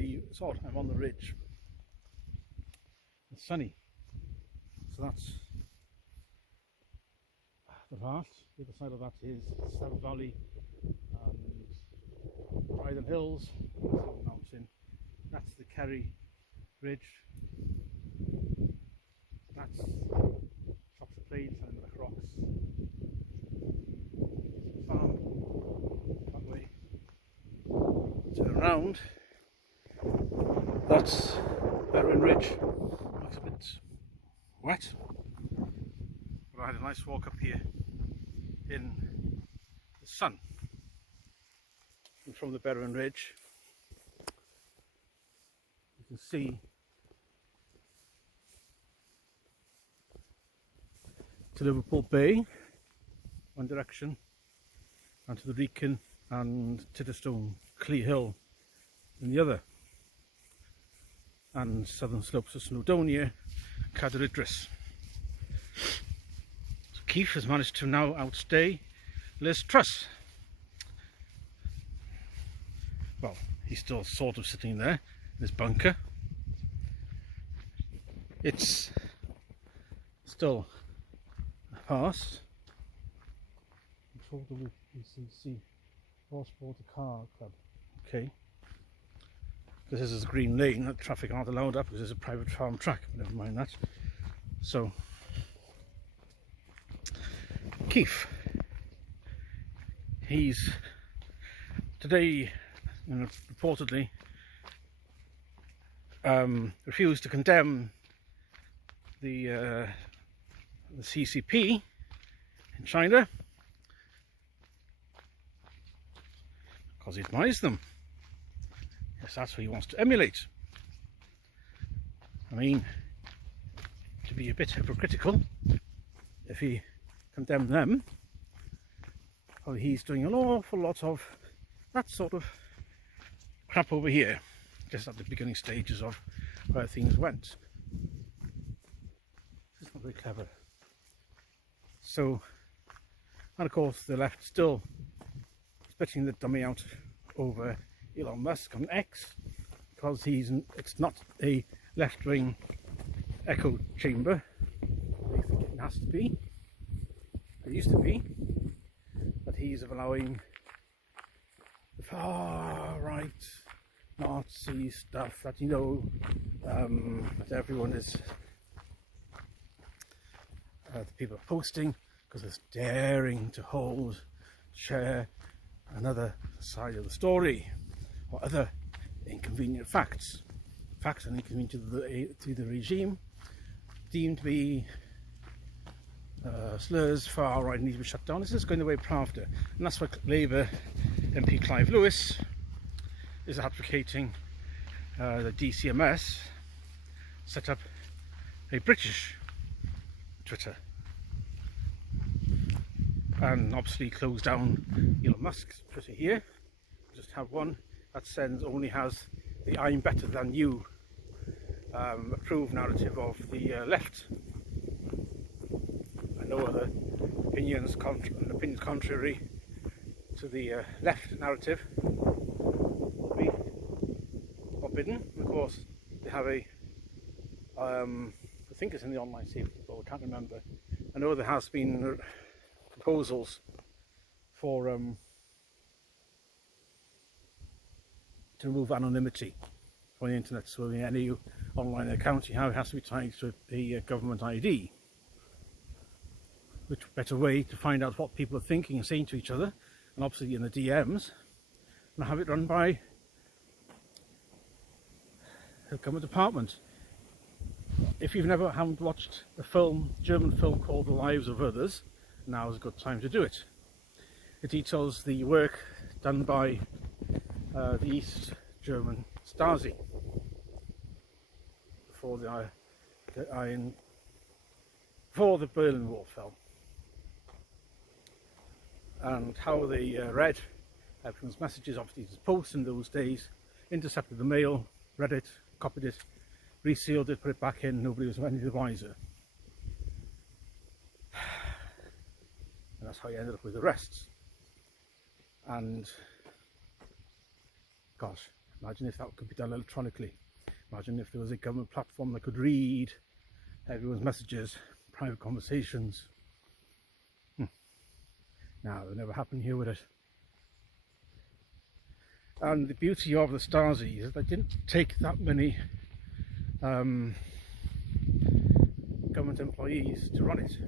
the sod. I'm on the ridge. It's sunny. So that's the Vart. The other side of that is South Valley and Bryden Hills. That's the mountain. That's the Kerry Ridge. That's Chops of Plains and the Rocks. Farm that way. Turn around. That's Berwyn Ridge. Looks a bit wet, but I had a nice walk up here in the sun. And from the Berwyn Ridge, you can see to Liverpool Bay one direction, and to the Wrekin and Tidderstone, Clee Hill in the other, and southern slopes of Snowdonia, Cadair Idris. So Keith has managed to now outstay Liz Truss. Well, he's still sort of sitting there in his bunker. It's still a pass. Control the loop, ECC, Horse Water Car Club. Okay. This is a green lane that traffic aren't allowed up because it's a private farm track. Never mind that. So, Keith, he's today, reportedly refused to condemn the CCP in China because he admires them. Yes, that's what he wants to emulate. I mean, to be a bit hypocritical, if he condemned them, well, he's doing an awful lot of that sort of crap over here, just at the beginning stages of where things went. It's not very clever. So, and of course the left still spitting the dummy out over Elon Musk on X, because it's not a left-wing echo chamber. They think it has to be. It used to be, but he's allowing the far-right Nazi stuff that that everyone is, the people are posting because it's daring to share another side of the story, or other inconvenient facts and inconvenient to the regime, deemed to be slurs, far right, need to be shut down. This is going the way of Pravda, and that's why Labour MP Clive Lewis is advocating the DCMS set up a British Twitter, and obviously close down Elon Musk's Twitter here. Just have one that only has the "I'm better than you" approved narrative of the left, and no other opinions contrary to the left narrative will be forbidden. And of course, they have I think it's in the online safety bill, I can't remember. I know there has been proposals for to remove anonymity from the internet, so any online account you have has to be tied to a government ID. Which better way to find out what people are thinking and saying to each other, and obviously in the DMs, and have it run by the government department. If you've haven't watched a German film called The Lives of Others, now is a good time to do it. It details the work done by the East German Stasi before the Berlin Wall fell, and how they read everyone's messages, obviously to posts in those days, intercepted the mail, read it, copied it, resealed it, put it back in. Nobody was any the wiser. And that's how you ended up with arrests. And gosh, Imagine if that could be done electronically. Imagine if there was a government platform that could read everyone's messages, private conversations. Now, it never happened here, would it? And the beauty of the Stasi is they didn't take that many government employees to run it.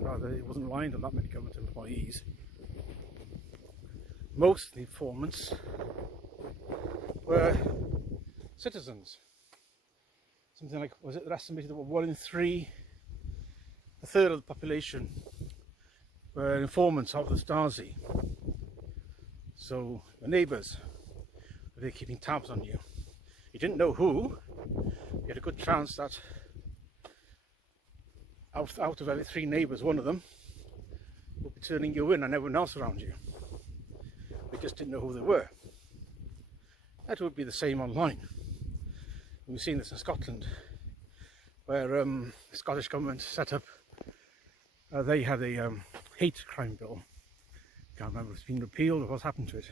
Rather, it wasn't reliant on that many government employees. Most of the informants were citizens. Something like, was it estimated that 1 in 3, a third of the population, were informants of the Stasi. So the neighbours, they're keeping tabs on you. You didn't know who. You had a good chance that out of every 3 neighbours, one of them would be turning you in and everyone else around you. We just didn't know who they were. That would be the same online. We've seen this in Scotland, where the Scottish government set up, they had a hate crime bill. Can't remember if it's been repealed or what's happened to it.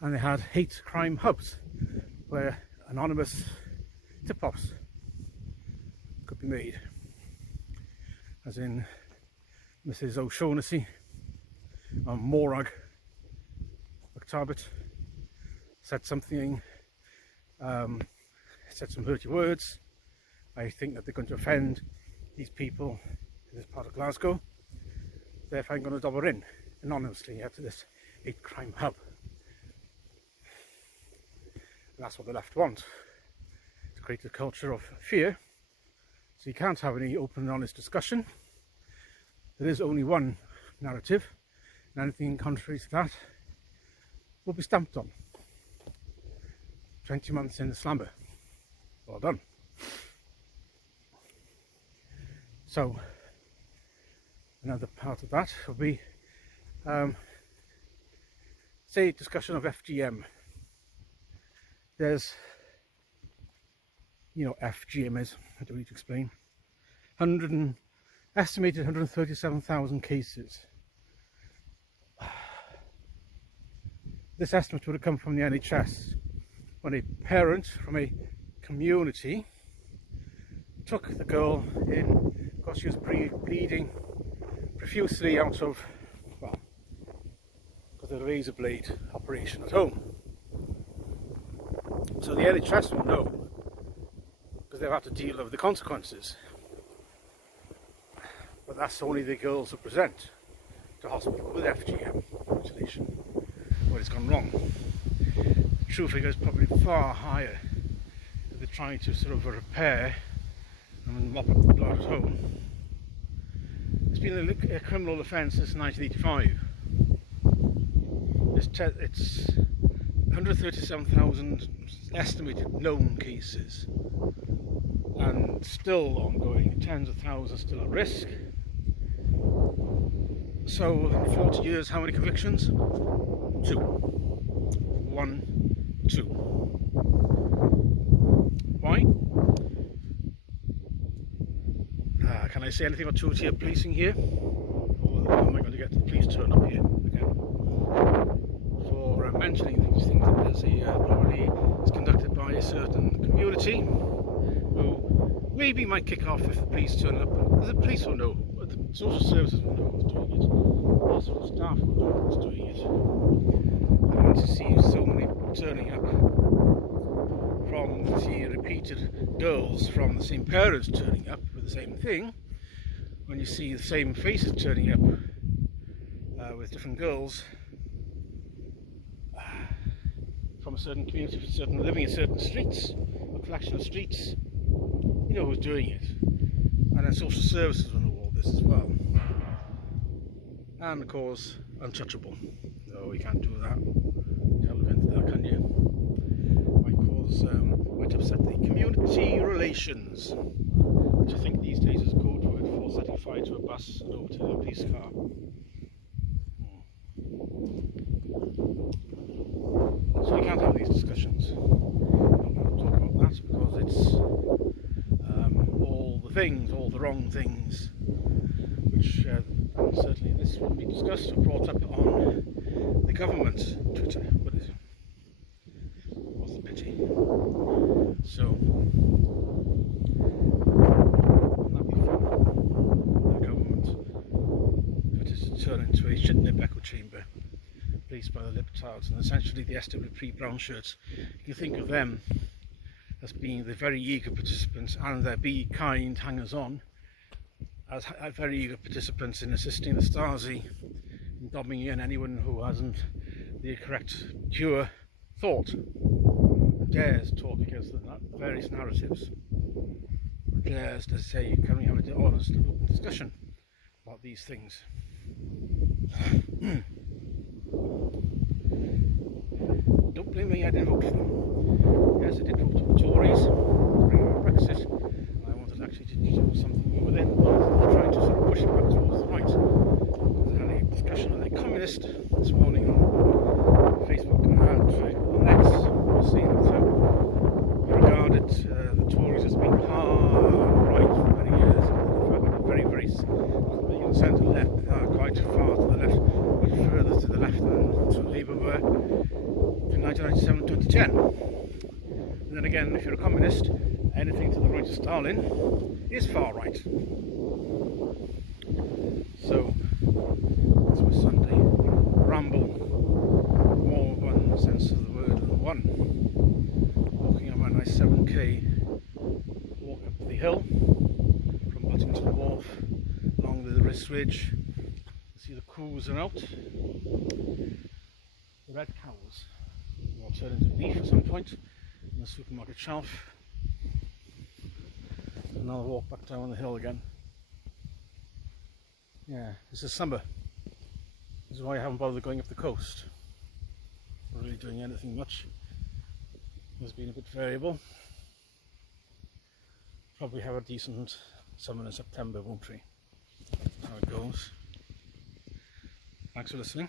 And they had hate crime hubs, where anonymous tip-offs could be made. As in Mrs. O'Shaughnessy or Morag McTabbert said something, said some hurty words. I think that they're going to offend these people in this part of Glasgow. Therefore I'm going to dob her in anonymously to this hate crime hub. And that's what the left want, to create a culture of fear. So you can't have any open and honest discussion. There is only one narrative, and anything contrary to that will be stamped on. 20 months in the slammer. Well done. So another part of that will be, say, discussion of FGM. There's, you know, FGM is, I don't need to explain, estimated 137,000 cases. This estimate would have come from the NHS when a parent from a community took the girl in because she was bleeding profusely out of, well, because of a razor blade operation at home. So the NHS will know, because they've had to deal with the consequences. But that's only the girls who present to hospital with FGM mutilation, where it's gone wrong. The true figure is probably far higher. They're trying to sort of repair and mop up the blood at home. It's been a criminal offence since 1985. It's 137,000 estimated known cases, and still ongoing. Tens of thousands still at risk. So in 40 years, how many convictions? 2. 1, 2. Why? Can I say anything about two-tier policing here? Or am I going to get the police turn up here again? For mentioning these things, that there's probably is conducted by a certain community who maybe might kick off if the police turn up. The police will know, the social services will know who's doing it, hospital staff will know who's doing it. And once you see so many turning up from the repeated girls from the same parents turning up with the same thing, when you see the same faces turning up with different girls from a certain community, living in certain streets, a collection of streets, you know who's doing it. And then social services will know all this as well. And of course, untouchable. No, you can't do that. Can't look into that, can you? Might upset the community relations, which I think these days is a code word for setting fire to a bus and over to a police car. So we can't have these discussions. I'm not going to talk about that because it's all the things, all the wrong things, which certainly this will be discussed or brought up on the government Twitter. What is it? So that'd be fun. The government, if it is to turn into a shit-nip echo chamber placed by the libtards, and essentially the SWP brown shirts, you can think of them as being the very eager participants, and their be kind hangers-on as very eager participants in assisting the Stasi in domming in anyone who hasn't the correct pure thought, dares talk against the various narratives, dares to say, can we have an honest and open discussion about these things? Don't blame me, I didn't vote for them. Yes, I did vote for the Tories to bring about Brexit. I wanted actually to do something within trying to sort of push it back towards the right. I had a discussion with a communist this morning on Facebook and on X, was saying that he regarded the Tories as being hard right for many years, and in fact very, very in the centre left, quite far to the left, much further to the left than to Labour were in 1997 and 2010. And then again, if you're a communist, anything to the right of Stalin is far right. So that's my Sunday ramble, more one sense of the word than one. Walking on my nice 7k walk up the hill from Buttington Wharf along the Riss Ridge. You see the coos are out. The red cows will turn into beef at some point in the supermarket shelf. And I'll walk back down the hill again. Yeah, this is summer. This is why I haven't bothered going up the coast. Not really doing anything much. It's been a bit variable. Probably have a decent summer in September, won't we? That's how it goes. Thanks for listening.